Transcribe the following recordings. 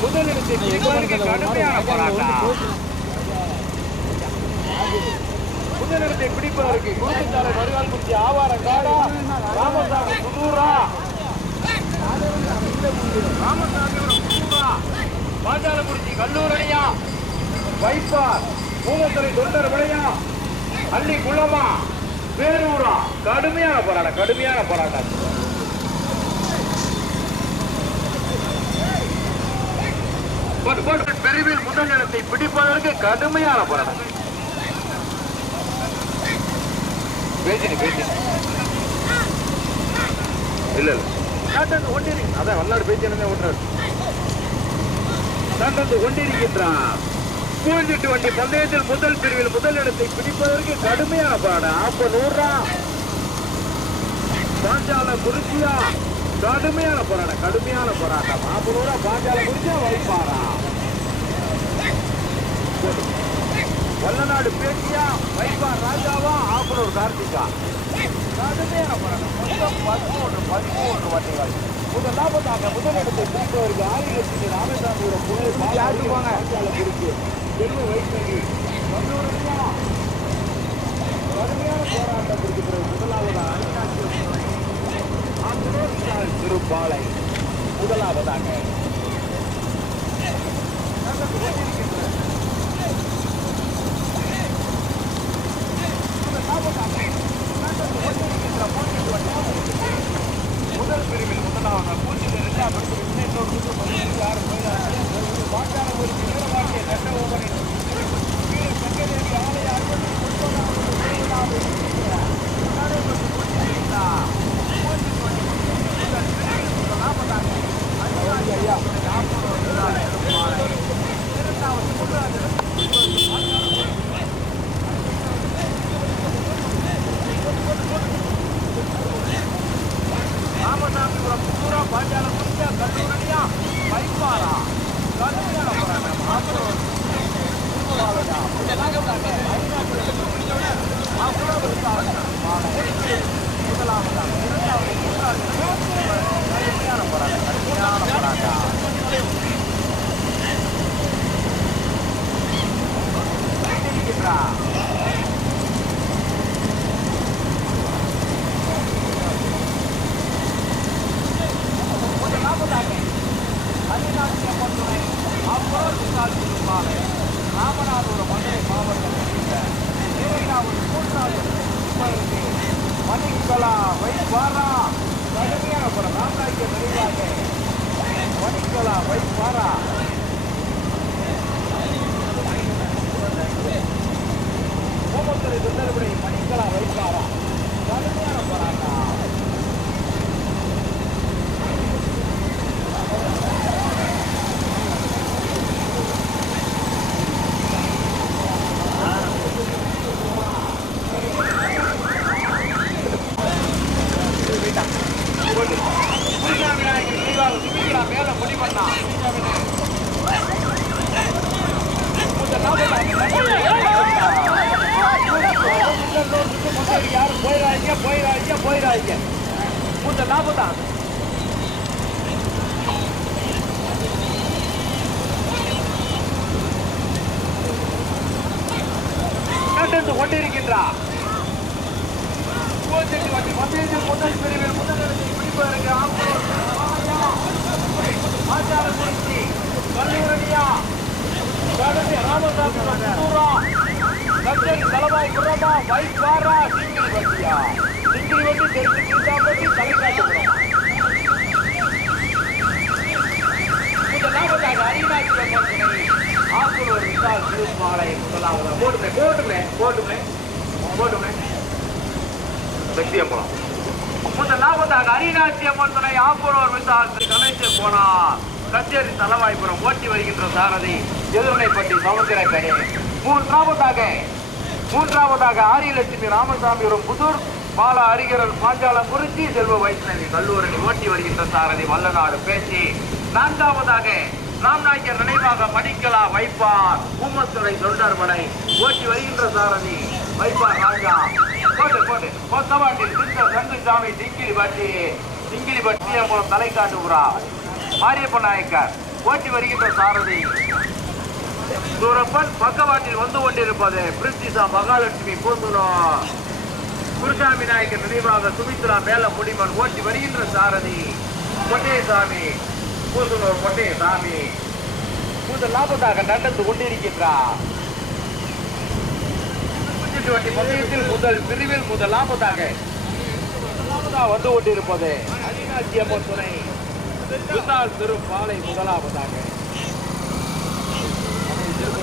பதிமூன்று கடுமையான போராட்டம் முதலிடத்தை பிடிப்பதற்கு குருத்துச்சாலை வருகால் குறிச்சி ஆவார காடா ராமசாமி புதூரா ராமசாமி புதூரா பாஞ்சாலங்குறிச்சி கல்லூரணியா வைப்பார் பூமத்துறை தொண்டர் விளையா அள்ளி குளமா வேலூரா கடுமையான போராட்டம் கடுமையான போராட்டம். பிரிவில் முதல் இடத்தை பிடிப்பதற்கு கடுமையான போராட்டம். பேசினு பேசினு இல்ல இல்ல. நாட்டந்து ஒண்டிரி அதான் வல்லாடு பேசினே ஓட்டுறாரு? நாட்டந்து ஒண்டிருக்கின்றான் பூஞ்சிட்டு வண்டி பந்தயத்தில் முதல் பிரிவில் முதல் இடத்தை பிடிப்பதற்கு கடுமையான போராட்டம். அப்ப நூறா. பாஞ்சால குறிச்சியா. கடுமையான போராட்டம் கடுமையான போராட்டம். நாற்பது பாஞ்சால குறிச்சியா வைப்பாரா வல்லநாடு பேட்டியா வைப்பார் ராஜாவா? ஆப்பனூர் கார்த்திகா. கடுமையான போராட்டம். மொத்தம் பதிமூன்று பதிமூன்று வண்டிகள் முதல் லாபத்தாக முதலிடத்தை பிடிப்பவருக்கு ஆயிரத்தி ராமசாமியோட புகழ் பாலாட்டுவாங்க இருக்கு. பெருமை கல்லூரியா கடுமையான போராட்டத்திற்கு பிறகு முதலாவதாக ஆந்திரோவிசால் திருப்பாலை. முதலாவதாக போயிடாதீங்க போயிடாதீங்க போயிடாதீங்க இந்த லாபம் தான் கண்டந்து கொண்டிருக்கின்றார் பூச்செட்டி வண்டி மத்தியத்தில் முதல் பிரிவில் முதலிடத்தை பிடிப்பதற்கு ஆச்சார குறிச்சி கல்லூரணியா கடைசி ராமசாமி புத்தூரா கச்சேரி தலவாய் குரமா வைப்பாரா சிங்கிரி வண்டியா சிங்கிரி வண்டி தெற்கு திருச்சாம்பட்டி தலைக்காட்டுகிறோம் இந்த நாமத்தாக அரியநாயகி ஆக்கூர் விசால் திருமாலை முதலாவது. போட்டுமே போட்டுமே போட்டுமே போட்டுமே. வெற்றியம் போலாம் முதலாவதாக அரிநாச்சி அம்மன் துணை ஆப்பூரோர் விசால் திரு. கணேசன் போனார் கச்சேரி தலவாய்புரம் ஓட்டி வருகின்ற சாரதி எதிர்னைப்பட்டி சமுத்திரக்கணி மூன்றாவதாக மூன்றாவதாக ஆரியலட்சுமி ராமசாமிபுரம் புதூர் பால அரிகரன் பாஞ்சாலம் குறிச்சி செல்வ வைஷ்ணவி கல்லூரணி ஓட்டி வருகின்ற சாரதி வல்லநாடு பேச்சு. நான்காவதாக ராம்நாயக்கர் நினைவாக மணிக்கலா வைப்பார். ஊமத்துறை தொண்டர்மனை ஓட்டி வருகின்ற சாரதி வைப்பார் ராஜா. போட்டு போட்டு கொத்தவாட்டி சித்த சங்குசாமி திங்கிலி பட்டி திங்கிலி பட்டி மூலம் தலை காட்டுகிறார். மாரியப்ப நாயக்கர் ஓட்டி வருகின்ற சாரதி சூரப்பன் பக்கவாட்டில் வந்து கொண்டிருப்பது பிரித்திசா மகாலட்சுமி பூந்துனோர் குருசாமி நாயக்கர் நினைவாக சுமித்ரா மேல முடிமன் ஓட்டி வருகின்ற சாரதி. பொன்னையசாமி பூசனூர் பொன்னையசாமி முதல் லாபத்தாக நடந்து கொண்டிருக்கின்றார். பந்தயத்தில் முதல் பிரிவில் முதல் லாபத்தாக. வந்து கொண்டிருப்பது. அவினாட்சி துணை. திருப்பாலை முதலாவதாக.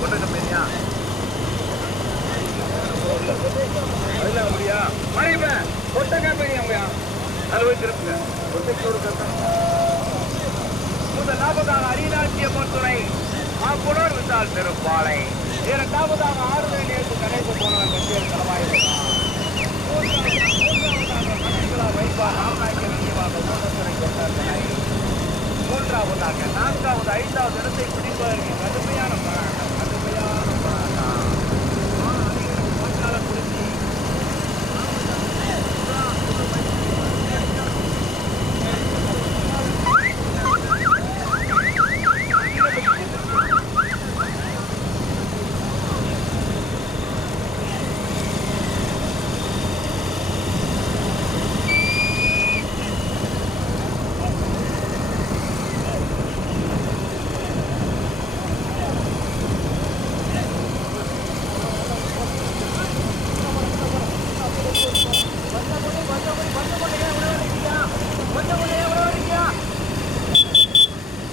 கொண்டு கம்பெனியா அதுல அப்படியா மறைப்ப கொட்ட கம்பெனி அப்படியா அது வச்சிருக்குங்க கொட்டைக்கோடு முதல் லாபதாக அரியநாட்சிய பொறுத்துறை மாப்புணர் விசால் பெரும்பாலை இரண்டாவதாக ஆறுதல் நேற்று கடைக்கு போனவன் கட்சியில் களமாயிருந்தான் வைப்பார் ராமநாயக்கர் நினைவாக மூலத்துறை கொண்டார்கள் மூன்றாவதாக நான்காவது ஐந்தாவது இடத்தை பிடிப்பதற்கு கடுமையான போராட்டம் மக்கால குறிச்சி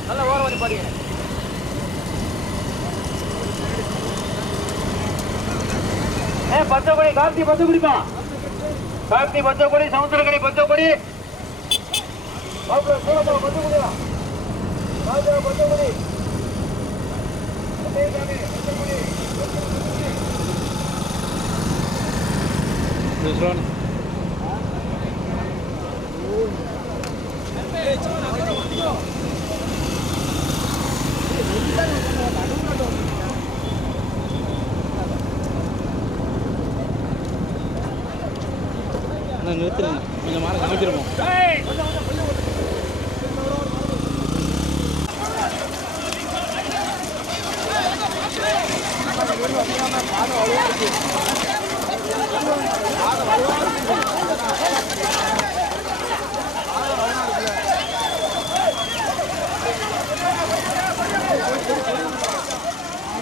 நல்ல ஓரம் பண்ணி பாருங்க ஏ கார்த்தி பச்சைப்படிப்பா கார்த்தி பச்சைப்படி சமுத்திரக்கடி பச்சைப்படி மாப்பிள்ளை சூழப்பா பச்சைப்படியா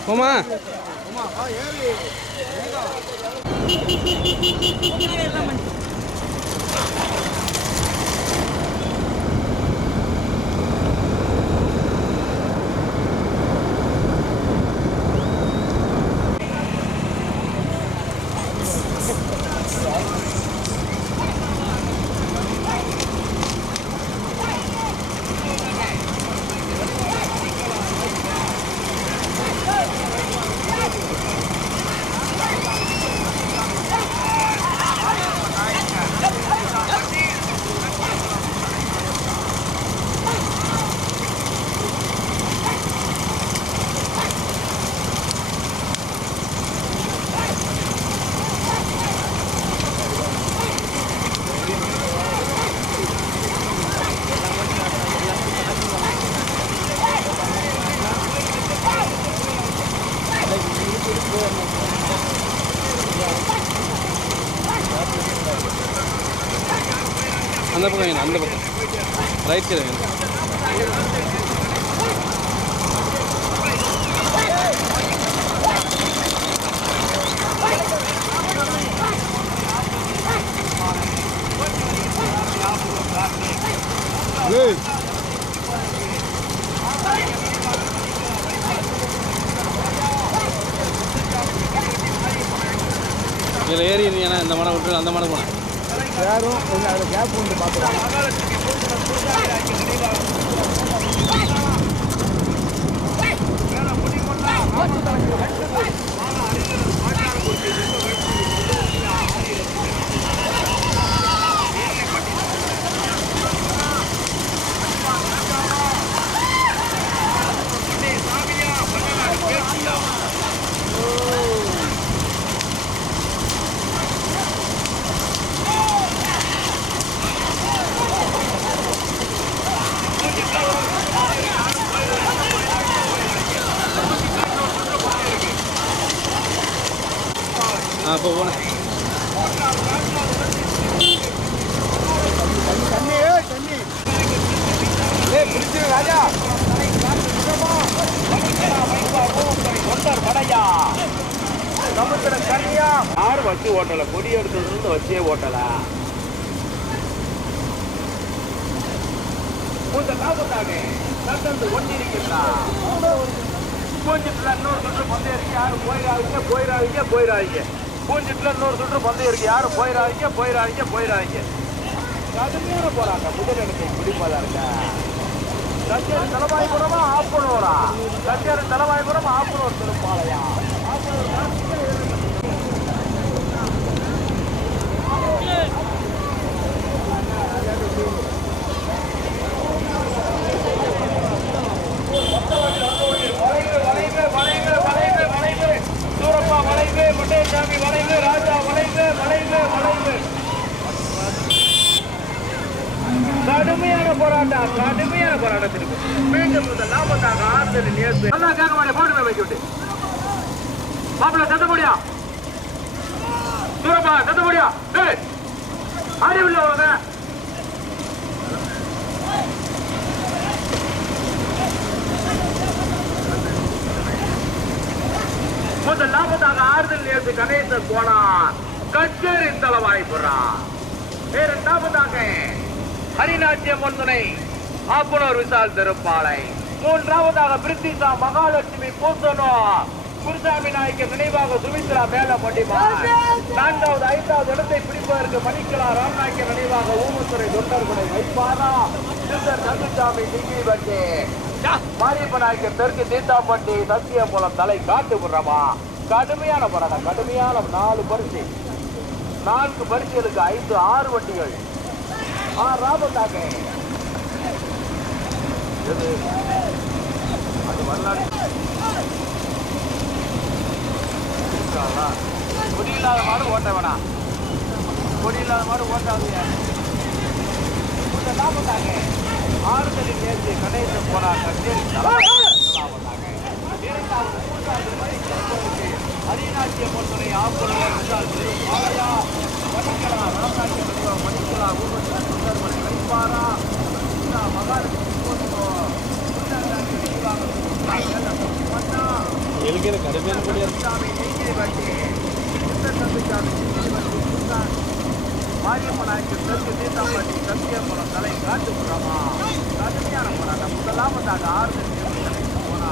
போமா அந்த பக்கம் வேணும் அந்த பக்கம் வேணும் இதில் ஏறி இருந்தீங்கன்னா இந்த மடம் விட்டு அந்த மடம் போனேன் வேறும் கொஞ்சம் அதில் கேப் உண்டு பார்த்துக்கலாம். தண்ணி தண்ணி ஏய் பிடிச்சிரு ராஜா சமுத்திர கன்னியா யார் வச்சு ஓட்டல கொடி எடுத்தது வச்சே ஓட்டல உங்க லாபத்தானே நடந்து ஒட்டிருக்கிறா பூஞ்சிட்டுல இன்னொரு சுற்று பந்தயம் இருக்கு யாரும் போயிடாதீங்க போயிடாதீங்க போயிடாதீங்க பூஞ்சிட்டுல இன்னொரு சுற்று பந்தயம் இருக்கு. யாரும் போயிடாதீங்க போயிடாதீங்க போயிடாதீங்க. கடுமையான போறாங்க முதலிடத்தை பிடிப்பதற்க கச்சேரி தலைவாய்புரமா ஆப்பனூரா? கச்சேரி தலைவாய்புரம் ஆப்பனூர் திருப்பாளையா? வளைவு வளைவு வளைவு வளைவு வளைவு சூரப்பா வளைவு முட்டையசாமி வளைவு ராஜா வளைவு வளைவு வளைவு கடுமையான போராட்டம் கடுமையான போராட்டத்திற்கு. மீண்டும் இந்த லாபத்தாக ஆறுதல் நேர்த்து நல்லா கேட்க மாட்டேன் போட்டு வைக்க விட்டு. மாப்பிள்ள சத்த முடியா சூரப்பா சத்த முடியா ஏய் அறிவில்லை உனக்கு முதல் லாபத்தாக ஆறுதல் நேர்ந்து கணேசன் போனான் கச்சேரி தலவாய்ப்புறான் இரண்டாவதாக ஹரிநாச்சியம் ஒன்றுனை ஆப்புனர் விசால் திருப்பாலை மூன்றாவதாக பிரித்திசா மகாலட்சுமி பூசனோ. குருசாமி நாயக்கர் நினைவாக சுமித்ரா மேல மண்டிமா நான்காவது ஐந்தாவது இடத்தை பிடிப்பதற்கு மணிக்கலா ராமநாயக்க நினைவாக ஊமத்துறை தொண்டர்களை வைப்பாரா? சித்தர் நந்துசாமி டிங்கி வண்டி மாரியப்ப நாயக்கர் தெற்கு தீத்தாப்பட்டி சத்தியபுரம் தலை காட்டு விடுறமா கடுமையான போராட்டம் கடுமையான நாலு பரிசு. நான்கு பரிசுகளுக்கு ஐந்து ஆறு வண்டிகள் ஆ ராபத்தாக எது? அது வரலாறு. கொடி இல்லாத ஓட்ட வேணாம் கொடி இல்லாத மாடு ஓட்டாதீங்க. இந்த லாபத்தாக ஆறுதலில் மூன்றாவது மணி செல்வதற்கு அரிநாட்டிய பொறுத்தனை ஆப்புலர் விசால் ஆலயா மணிக்கலா நடுவர் மணிக்கலா ஊபத்தில் சுந்தர்மனை வைப்பாரா எழுக்கிற கடுமையான படியா சாமி நெய்யை வட்டி சுந்தர் தம்பிசாமி நெய்யை தெற்கு தீத்தாம்பட்டி சத்தியபுரம் தலை காட்டுப்புறமா கடுமையான போராட்டம் முதலாவதாக ஆறுதல் போனா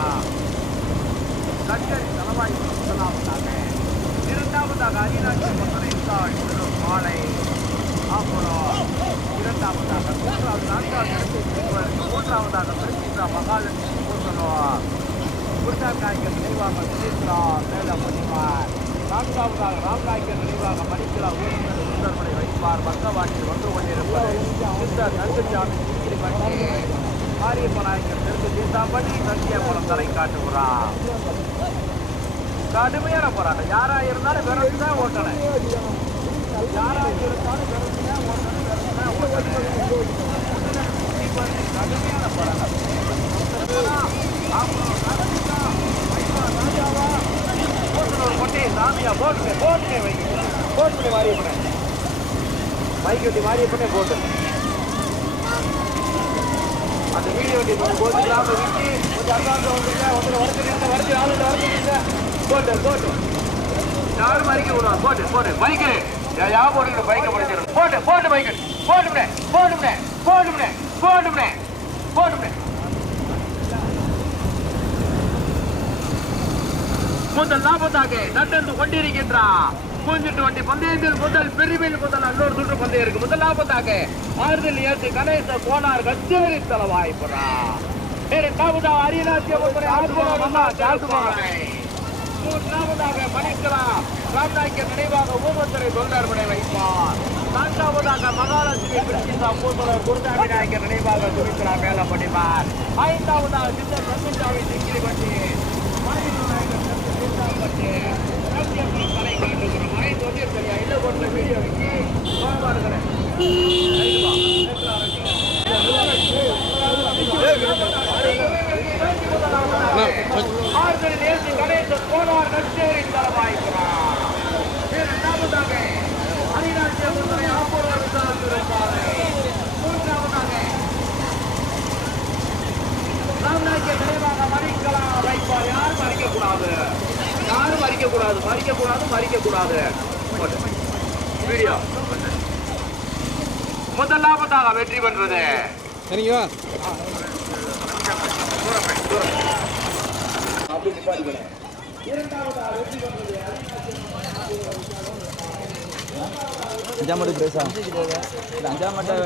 கச்சேரி தலவாய்ப்புறம் முதலாவதாக இரண்டாவதாக அரிநாட்சி மன்னனை இந்தாள் மாலை அப்புறம் இரண்டாவதாக மூன்றாவது நான்காவது இடத்தை மூன்றாவதாக திருச்சித்ரா மகாலட்சுமி பூசணும் குருசாமி நாயக்கர் நினைவாக திருச்சித்ரா மேல மணிமார் நான்காவதாக ராம்நாயக்கர் நினைவாக மணிக்கிழா ஊரினர் சுந்தர்மனை வைப்பார் பக்கவாட்டில் வந்து கொண்டிருப்பது சித்தர் நந்துசாமி சிங்கிரிப்பட்டி மாரியப்ப தெற்கு சீதாம்பட்டி சத்தியபுரம் தலை காட்டுகிறார் கடுமையான போராட்டம். யாரா இருந்தாலும் விரட்டு தான் ஓட்டணும். யாரா இருந்தாலும் விரட்டு தான் ஓட்டணும் விரட்டு தான் ஓட்டணும். கடுமையான போராட்டம். கொட்டையை சாமியா போட்டுங்க போட்டுங்க வைங்க போட்டுங்க மாரியப்பனே மைக் வண்டி மாரியப்பனே போட்டு. அந்த வீடியோ வண்டி போட்டு போட்டுக்கலாம் விட்டு கொஞ்சம் அட்வான்ஸ் வந்துருங்க வந்து வரச்சுருங்க வரச்சு ஆளுங்க வரச்சுருங்க போட்டு போட்டு. யாரும் மறிக்க விடுவா போட்டு போட்டு. பைக்கு யா போட்டு பைக்கை முடிச்சிடும் போட்டு போட்டு பைக்கு போட்டுவிட போட்டுவிட போட்டுவிட போட்டுவிட போட்டுவிட முதல் லாபத்தாக நடந்து கொண்டிருக்கின்றார். மூஞ்சிட்டு வண்டி பந்தயத்தில் முதல் பிரிவில் முதல் இன்னொரு சுற்று பந்தயம் இருக்கு முதல் லாபத்தாக ஆறுதல் ஏற்று கணேச கோனார் கச்சேரி தல வாய்ப்புறா இரண்டாவதா அரியநாச்சிய ஒருவரை ஆடுபவர் அண்ணா ஜாசுமாலை மூன்றாவதாக மணிக்கலா ராம்நாய்க்கு நினைவாக ஊமத்துறை தொண்டர் படை வைப்பார். நான்காவதாக மகாலட்சுமி பிரிசிதா மூத்தவர் குருதாமி நாயக்கர் நினைவாக சுமித்ரா மேல படிப்பார் ஐந்தாவதாக சித்தர் சந்திராவி சிங்கிரி பட்டி மாநில நாயகர் சத்து சிந்தாப்பட்டி சத்தியபுரம் கலை காட்டுகிறோம் ஐந்து வந்து சரியா இல்லை கொண்டு வீடியோ வைக்கி கோபாடுகிறேன் அண்ணா கொஞ்சம் ஆறுதல் நேர்த்தி கணேசன் போனார் கச்சேரி தலைவாய்க்கிறார் இரண்டாவதாக அரிராஜ்ய முறை ஆப்பூர்வ விசாரத்திருப்பாரை மூன்றாவதாக ராம்நாய்க்கு நினைவாக மறிக்கலாம் வைப்பார் யாரும் மறிக்கக்கூடாது யாரும் மறிக்கக்கூடாது மறிக்கக்கூடாது மறிக்கக்கூடாது. வீடியோ. முதலாவதாக வெற்றி பெற்றது? சரிங்க வா அப்படி நிப்பாட்டிக்கிறேன் இரண்டாவதாக வெற்றி பெற்றது அஞ்சாம் மட்டும் பேசா அஞ்சாம் மட்டும்